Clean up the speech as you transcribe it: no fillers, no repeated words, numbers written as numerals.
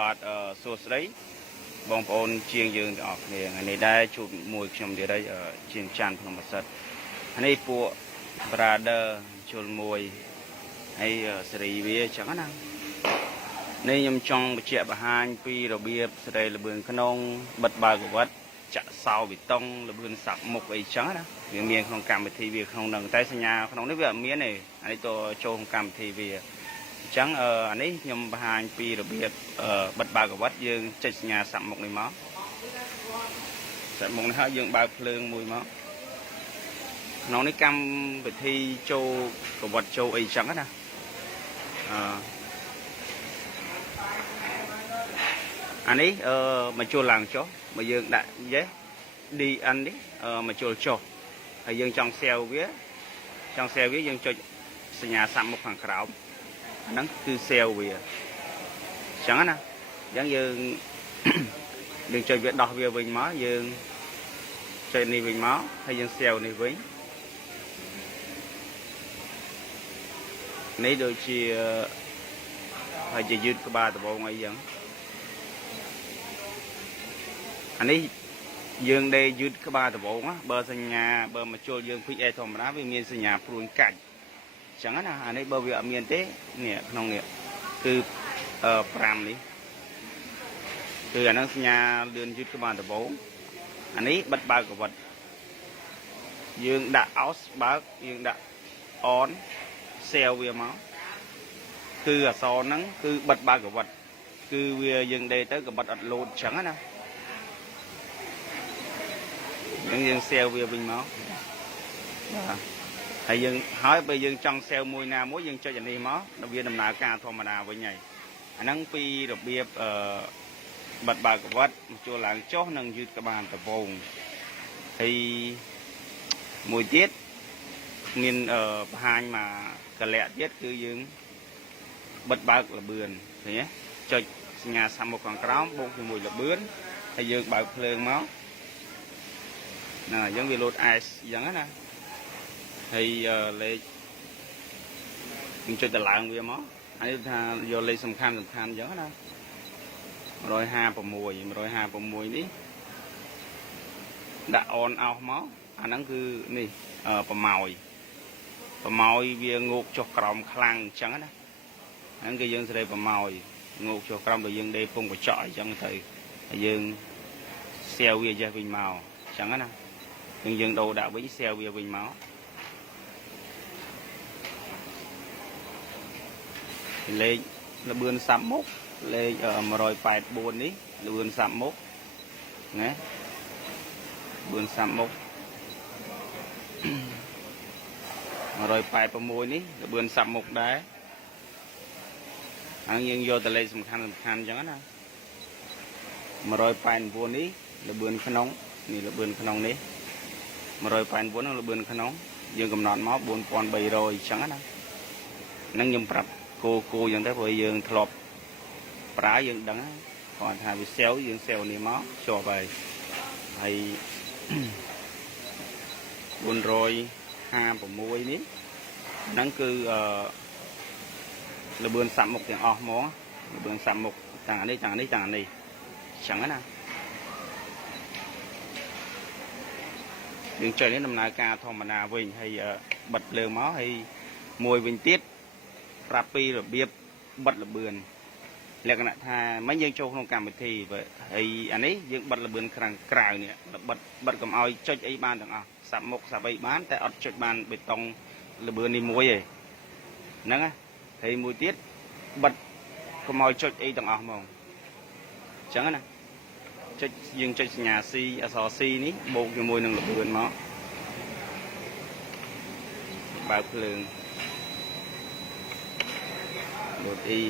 បាទសួស្តីបងប្អូនជាងយើងទាំងអស់គ្នាថ្ងៃនេះដែរជួបមួយខ្ញុំទៀតហើយជាងច័ន្ទក្នុងប្រសិទ្ធនេះពួក brother ជុលមួយហើយសេរីវាចឹងណានេះខ្ញុំចង់បញ្ជាក់បង្ហាញពីរបៀបសេរីល្បឿនក្នុងបិទបើកវត្តចាក់សោប៊ីតុងល្បឿនសាក់មុខអីចឹងណាវាមានក្នុងកម្មវិធីវាក្នុងនឹងតែសញ្ញាក្នុងនេះវាអត់មានទេអានេះទៅចូលក្នុងកម្មវិធីវាអញ្ចឹងអានេះខ្ញុំបង្ហាញពីរបៀបបិទបើកវត្តយើងចុចសញ្ញាសាក់មុខនេះមកសាក់មុខនេះហើយយើងបើកភ្លើងមួយមកក្នុងនេះកម្មវិធីចូលកវត្តចូលអីចឹងណាអានេះមកចូលឡើងចុះមកយើងដាក់ yes dn នេះមកចូលចុះហើយយើងចង់ save វាយើងចុចសញ្ញាសាក់មុខខាងក្រោមអាហ្នឹងគឺ save វាអញ្ចឹងណាអញ្ចឹងយើងយើងចុចវាដោះវាវិញមកយើងចុចនេះវិញមកហើយយើង save នេះវិញនេះដូចជាហើយជាយឺតក្បាលដបងអីចឹងអានេះយើងដេយឺតក្បាលដបងបើសញ្ញាបើមកជុលយើង PA ធម្មតាវាមានសញ្ញាព្រួញកាច់អញ្ចឹងណាអានេះបើវាអត់មានទេនេះក្នុងនេះគឺ5នេះគឺអាហ្នឹងសញ្ញាលឿនយឺតក្បាលដបងអានេះបិទបើកកវិតយើងដាក់ out បើកយើងដាក់ on save វាមកគឺអក្សរហ្នឹងគឺបិទបើកកវិតគឺវាយើងដេទៅកបិតអត់លោតអញ្ចឹងណាយើង save វាវិញមកបាទហើយយើងហើយបើយើងចង់ save មួយណាមួយយើងចុចអានេះមកដល់វាដំណើរការធម្មតាវិញហើយអាហ្នឹងពីរបៀបបិទបើកកវិតចូលឡើងចុះនិងយឺតក្បាលដបងហើយមួយទៀតមានបង្ហាញមកកលៈទៀតគឺយើងបិទបើកល្បឿនឃើញទេចុចសញ្ញាសាក់មុខខាងក្រោមបូកជាមួយល្បឿនហើយយើងបើកភ្លើងមកណាអញ្ចឹងវាលោត ice អញ្ចឹងណាហើយលេខយើងចុចតឡើងវាមកហើយថាយកលេខសំខាន់អញ្ចឹងណា156នេះដាក់ on off មកអាហ្នឹងគឺនេះប្រម៉ោយវាងោកចុះក្រោមខ្លាំងអញ្ចឹងណាហ្នឹងគឺយើងសេរីប្រម៉ោយងោកចុះក្រោមបើយើងដេពងកញ្ចក់អញ្ចឹងទៅហើយយើងសៀវវាចេះវិញមកអញ្ចឹងណាយើងដូរដាក់វិញសៀវវាវិញមកលេខល្បឿនសាប់មុខលេខ184នេះល្បឿនសាប់មុខណាល្បឿនសាប់មុខ186នេះល្បឿនសាប់មុខដែរហើយយើងយកតលេខសំខាន់អញ្ចឹងណា189នេះល្បឿនក្នុងនេះល្បឿនក្នុងនេះ189នឹងល្បឿនក្នុងយើងកំណត់មក4300អញ្ចឹងណាហ្នឹងខ្ញុំប្រាប់គោអញ្ចឹងទៅព្រោះយើងធ្លាប់ប្រើយើងដឹងគាត់ថាវាសេវយើងសេវនេះមកជាប់ហើយ456នេះហ្នឹងគឺល្បឿនសាប់មុខទាំងអស់មកល្បឿនសាប់មុខទាំងអានេះអញ្ចឹងណាយើងចុចនេះដំណើរការធម្មតាវិញហើយបិទភ្លើងមកហើយមួយវិញទៀតប្រាប់ពីរបៀបបិទល្បឿនលក្ខណៈថាមិនយើងចូលក្នុងកម្មវិធីហើយអានេះយើងបិទល្បឿនខាងក្រៅនេះបិទកុំឲ្យចុចអីបានទាំងអស់សាប់មុខសាប់អីបានតែអត់ចុចបានបេតុងល្បឿននេះមួយទេហ្នឹងណាហើយមួយទៀតបិទកុំឲ្យចុចអីទាំងអស់ហ្មងអញ្ចឹងណាយើងចុចសញ្ញា C អក្សរ C នេះបូកជាមួយនឹងល្បឿនមកបើកភ្លើងលោត E